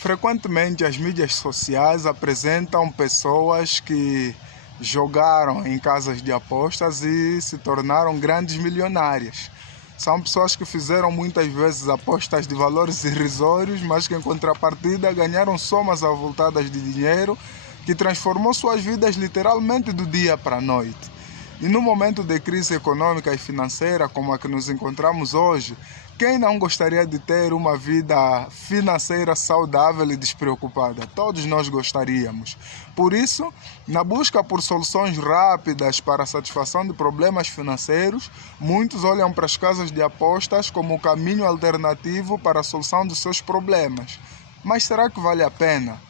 Frequentemente, as mídias sociais apresentam pessoas que jogaram em casas de apostas e se tornaram grandes milionárias. São pessoas que fizeram muitas vezes apostas de valores irrisórios, mas que em contrapartida ganharam somas avultadas de dinheiro que transformou suas vidas literalmente do dia para a noite. E no momento de crise econômica e financeira como a que nos encontramos hoje, quem não gostaria de ter uma vida financeira saudável e despreocupada? Todos nós gostaríamos. Por isso, na busca por soluções rápidas para a satisfação de problemas financeiros, muitos olham para as casas de apostas como o caminho alternativo para a solução dos seus problemas. Mas será que vale a pena?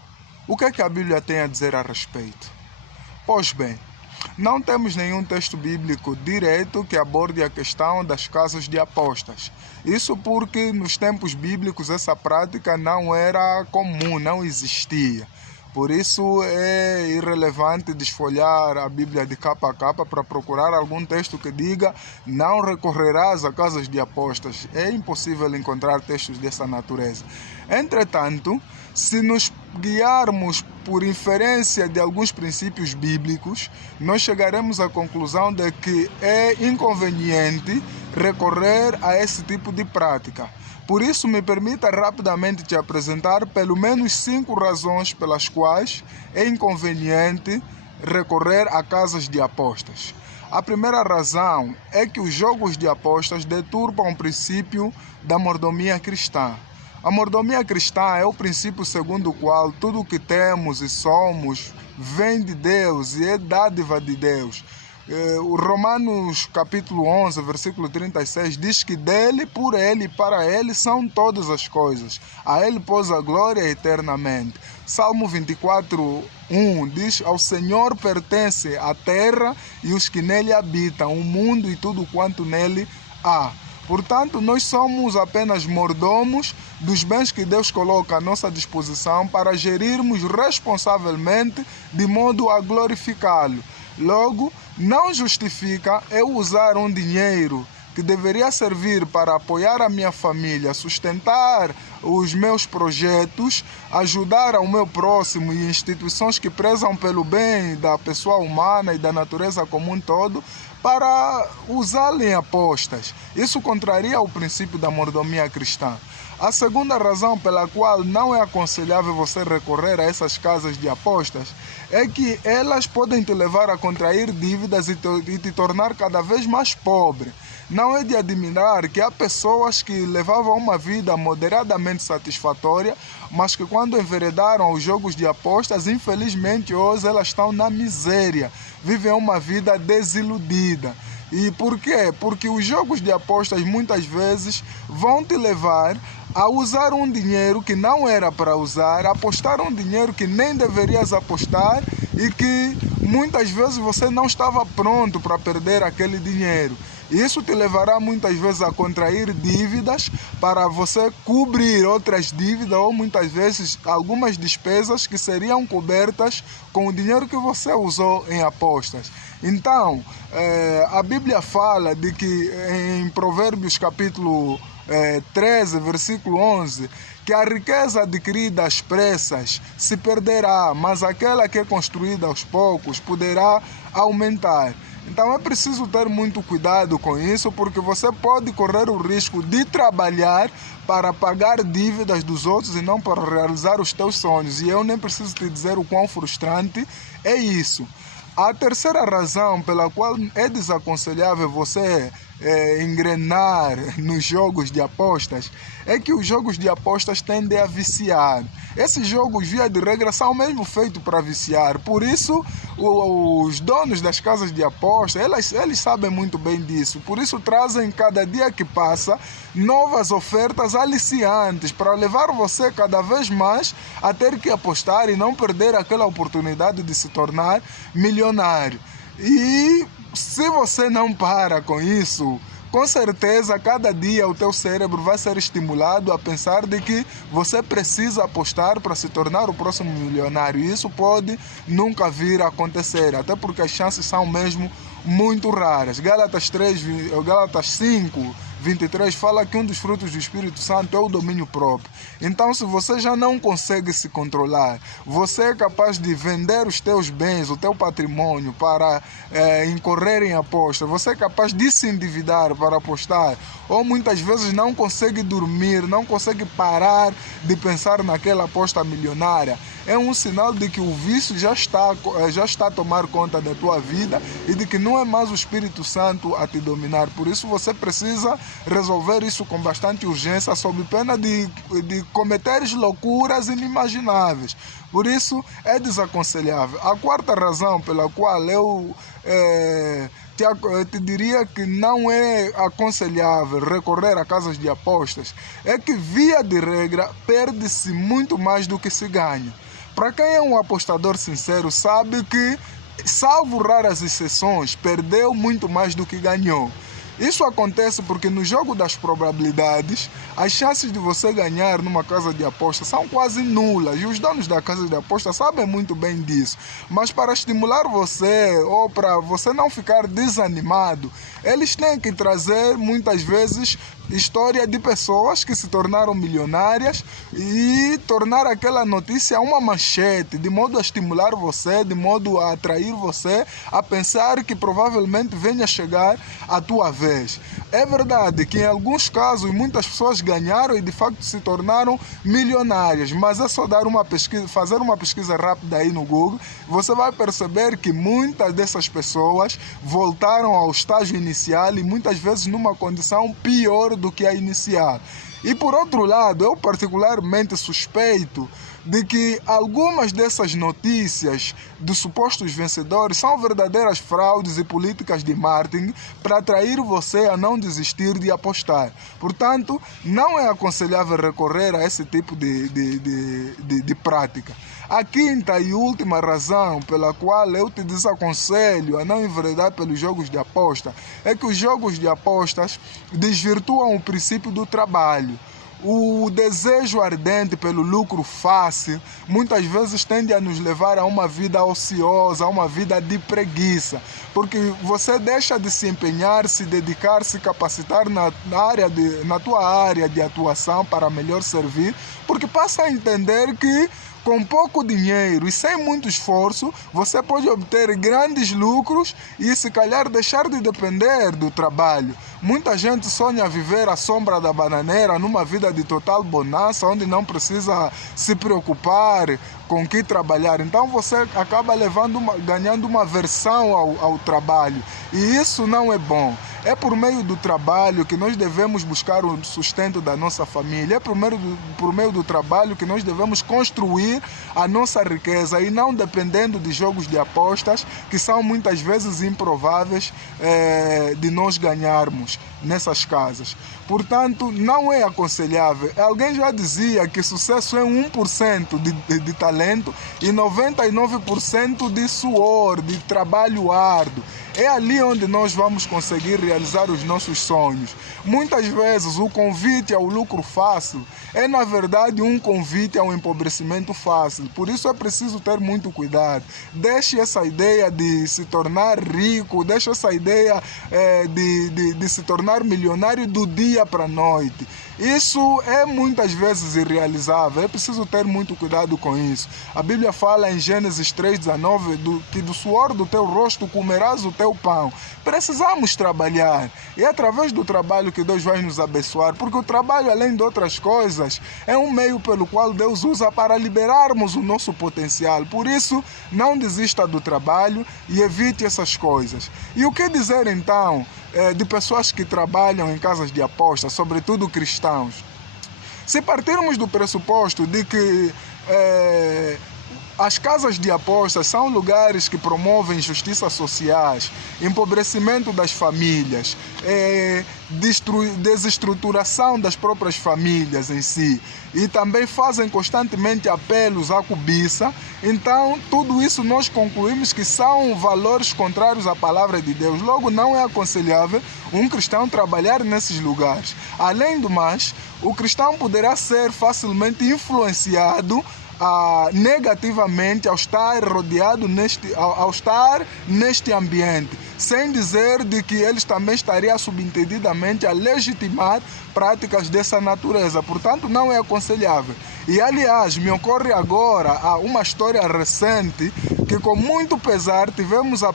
O que é que a Bíblia tem a dizer a respeito? Pois bem, não temos nenhum texto bíblico direto que aborde a questão das casas de apostas. Isso porque nos tempos bíblicos essa prática não era comum, não existia. Por isso é irrelevante desfolhar a Bíblia de capa a capa para procurar algum texto que diga não recorrerás a casas de apostas. É impossível encontrar textos dessa natureza. Entretanto, se nos guiarmos por inferência de alguns princípios bíblicos, nós chegaremos à conclusão de que é inconveniente recorrer a esse tipo de prática. Por isso, me permita rapidamente te apresentar pelo menos 5 razões pelas quais é inconveniente recorrer a casas de apostas. A primeira razão é que os jogos de apostas deturpam o princípio da mordomia cristã. A mordomia cristã é o princípio segundo o qual tudo o que temos e somos vem de Deus e é dádiva de Deus. O Romanos capítulo 11, versículo 36 diz que dele, por ele e para ele são todas as coisas. A ele pôs a glória eternamente. Salmo 24, 1 diz: ao Senhor pertence a terra e os que nele habitam, o mundo e tudo quanto nele há. Portanto, nós somos apenas mordomos dos bens que Deus coloca à nossa disposição para gerirmos responsavelmente de modo a glorificá-lo. Logo, não justifica eu usar um dinheiro que deveria servir para apoiar a minha família, sustentar os meus projetos, ajudar ao meu próximo e instituições que prezam pelo bem da pessoa humana e da natureza como um todo, para usá-lo em apostas. Isso contraria o princípio da mordomia cristã. A segunda razão pela qual não é aconselhável você recorrer a essas casas de apostas é que elas podem te levar a contrair dívidas e te tornar cada vez mais pobre. Não é de admirar que há pessoas que levavam uma vida moderadamente satisfatória, mas que quando enveredaram aos jogos de apostas, infelizmente hoje elas estão na miséria, vivem uma vida desiludida. E por quê? Porque os jogos de apostas muitas vezes vão te levar a usar um dinheiro que não era para usar, apostar um dinheiro que nem deverias apostar e que muitas vezes você não estava pronto para perder aquele dinheiro. Isso te levará muitas vezes a contrair dívidas para você cobrir outras dívidas ou muitas vezes algumas despesas que seriam cobertas com o dinheiro que você usou em apostas. Então, a Bíblia fala de que em Provérbios capítulo 13, versículo 11, que a riqueza adquirida às pressas se perderá, mas aquela que é construída aos poucos poderá aumentar. Então é preciso ter muito cuidado com isso, porque você pode correr o risco de trabalhar para pagar dívidas dos outros e não para realizar os teus sonhos. E eu nem preciso te dizer o quão frustrante é isso. A terceira razão pela qual é desaconselhável você engrenar nos jogos de apostas é que os jogos de apostas tendem a viciar. Esses jogos, via de regra, são mesmo feitos para viciar. Por isso, os donos das casas de apostas, eles sabem muito bem disso. Por isso, trazem cada dia que passa novas ofertas aliciantes para levar você cada vez mais a ter que apostar e não perder aquela oportunidade de se tornar milionário. E se você não para com isso, com certeza cada dia o teu cérebro vai ser estimulado a pensar de que você precisa apostar para se tornar o próximo milionário. E isso pode nunca vir a acontecer, até porque as chances são mesmo muito raras. Gálatas 5, 23 fala que um dos frutos do Espírito Santo é o domínio próprio. Então, se você já não consegue se controlar, você é capaz de vender os teus bens, o teu patrimônio para incorrer em aposta, você é capaz de se endividar para apostar, ou muitas vezes não consegue dormir, não consegue parar de pensar naquela aposta milionária, é um sinal de que o vício já está a tomar conta da tua vida e de que não é mais o Espírito Santo a te dominar. Por isso você precisa resolver isso com bastante urgência, sob pena de cometeres loucuras inimagináveis. Por isso é desaconselhável. A quarta razão pela qual eu te diria que não é aconselhável recorrer a casas de apostas é que, via de regra, perde-se muito mais do que se ganha. Para quem é um apostador sincero, sabe que, salvo raras exceções, perdeu muito mais do que ganhou. Isso acontece porque no jogo das probabilidades, as chances de você ganhar numa casa de aposta são quase nulas, e os donos da casa de aposta sabem muito bem disso. Mas para estimular você, ou para você não ficar desanimado, eles têm que trazer muitas vezes história de pessoas que se tornaram milionárias e tornar aquela notícia uma manchete, de modo a estimular você, de modo a atrair você a pensar que provavelmente venha chegar a tua vez. É verdade que em alguns casos muitas pessoas ganharam e de facto se tornaram milionárias, mas é só dar uma pesquisa, fazer uma pesquisa rápida aí no Google, você vai perceber que muitas dessas pessoas voltaram ao estágio inicial e muitas vezes numa condição pior do que a inicial. E por outro lado, eu particularmente suspeito de que algumas dessas notícias dos supostos vencedores são verdadeiras fraudes e políticas de marketing para atrair você a não desistir de apostar. Portanto, não é aconselhável recorrer a esse tipo de prática. A quinta e última razão pela qual eu te desaconselho a não enveredar pelos jogos de aposta é que os jogos de apostas desvirtuam o princípio do trabalho. O desejo ardente pelo lucro fácil muitas vezes tende a nos levar a uma vida ociosa, a uma vida de preguiça, porque você deixa de se empenhar, se dedicar, se capacitar na tua área de atuação para melhor servir, porque passa a entender que com pouco dinheiro e sem muito esforço, você pode obter grandes lucros e se calhar deixar de depender do trabalho. Muita gente sonha viver à sombra da bananeira numa vida de total bonança, onde não precisa se preocupar com que trabalhar. Então você acaba ganhando uma aversão ao trabalho. E isso não é bom. É por meio do trabalho que nós devemos buscar o sustento da nossa família. É por meio do trabalho que nós devemos construir a nossa riqueza e não dependendo de jogos de apostas que são muitas vezes improváveis de nós ganharmos nessas casas. Portanto, não é aconselhável. Alguém já dizia que sucesso é 1% de talento e 99% de suor, de trabalho árduo. É ali onde nós vamos conseguir realizar os nossos sonhos. Muitas vezes o convite ao lucro fácil é, na verdade, um convite ao empobrecimento fácil. Por isso é preciso ter muito cuidado. Deixe essa ideia de se tornar rico, deixe essa ideia de se tornar milionário do dia para a noite. Isso é muitas vezes irrealizável, é preciso ter muito cuidado com isso. A Bíblia fala em Gênesis 3,19 que do suor do teu rosto comerás o teu pão. Precisamos trabalhar, e é através do trabalho que Deus vai nos abençoar, porque o trabalho, além de outras coisas, é um meio pelo qual Deus usa para liberarmos o nosso potencial. Por isso, não desista do trabalho e evite essas coisas. E o que dizer então de pessoas que trabalham em casas de apostas, sobretudo cristãos? Se partirmos do pressuposto de que as casas de apostas são lugares que promovem injustiças sociais, empobrecimento das famílias, desestruturação das próprias famílias em si, e também fazem constantemente apelos à cobiça. Então, tudo isso nós concluímos que são valores contrários à palavra de Deus. Logo, não é aconselhável um cristão trabalhar nesses lugares. Além do mais, o cristão poderá ser facilmente influenciado negativamente ao estar rodeado ao estar neste ambiente, sem dizer de que eles também estariam subentendidamente a legitimar práticas dessa natureza. Portanto, não é aconselhável. E, aliás, me ocorre agora uma história recente que, com muito pesar, tivemos a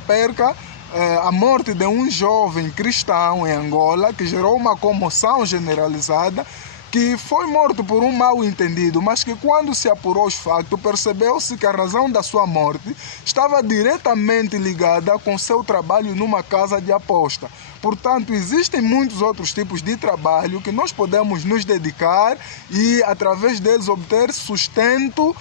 morte de um jovem cristão em Angola, que gerou uma comoção generalizada, que foi morto por um mal-entendido, mas que, quando se apurou os factos, percebeu-se que a razão da sua morte estava diretamente ligada com seu trabalho numa casa de aposta. Portanto, existem muitos outros tipos de trabalho que nós podemos nos dedicar e, através deles, obter sustento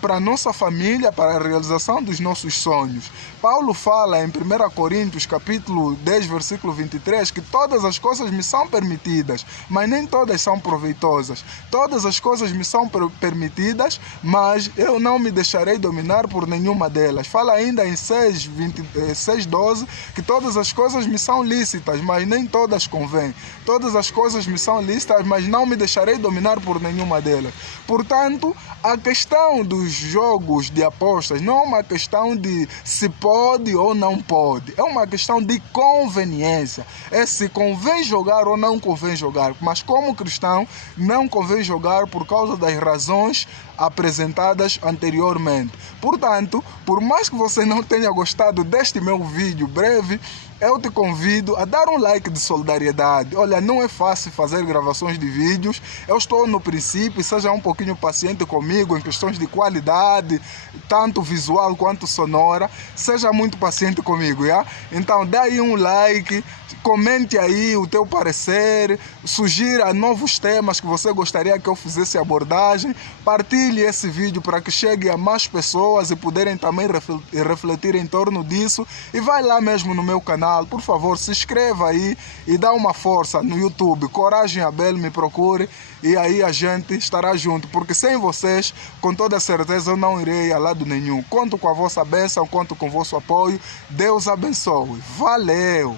para a nossa família, para a realização dos nossos sonhos. Paulo fala em 1 Coríntios, capítulo 10, versículo 23, que todas as coisas me são permitidas, mas nem todas são proveitosas. Todas as coisas me são permitidas, mas eu não me deixarei dominar por nenhuma delas. Fala ainda em 6:12, que todas as coisas me são lícitas, mas nem todas convêm. Todas as coisas me são lícitas, mas não me deixarei dominar por nenhuma delas. Portanto, a questão dos jogos de apostas não é uma questão de se pode ou não pode. É uma questão de conveniência. É se convém jogar ou não convém jogar. Mas, como cristão, não convém jogar por causa das razões apresentadas anteriormente. Portanto, por mais que você não tenha gostado deste meu vídeo breve, eu te convido a dar um like de solidariedade. Olha, não é fácil fazer gravações de vídeos. Eu estou no princípio, seja um pouquinho paciente comigo em questões de qualidade, tanto visual quanto sonora. Seja muito paciente comigo, já? Então, dá aí um like, comente aí o teu parecer, sugira novos temas que você gostaria que eu fizesse abordagem, partilhe esse vídeo para que chegue a mais pessoas e poderem também refletir em torno disso, e vai lá mesmo no meu canal, por favor, se inscreva aí e dá uma força no YouTube, Coragem Abel, me procure e aí a gente estará junto, porque sem vocês, com toda certeza, eu não irei a lado nenhum. Conto com a vossa bênção, conto com o vosso apoio. Deus abençoe. Valeu!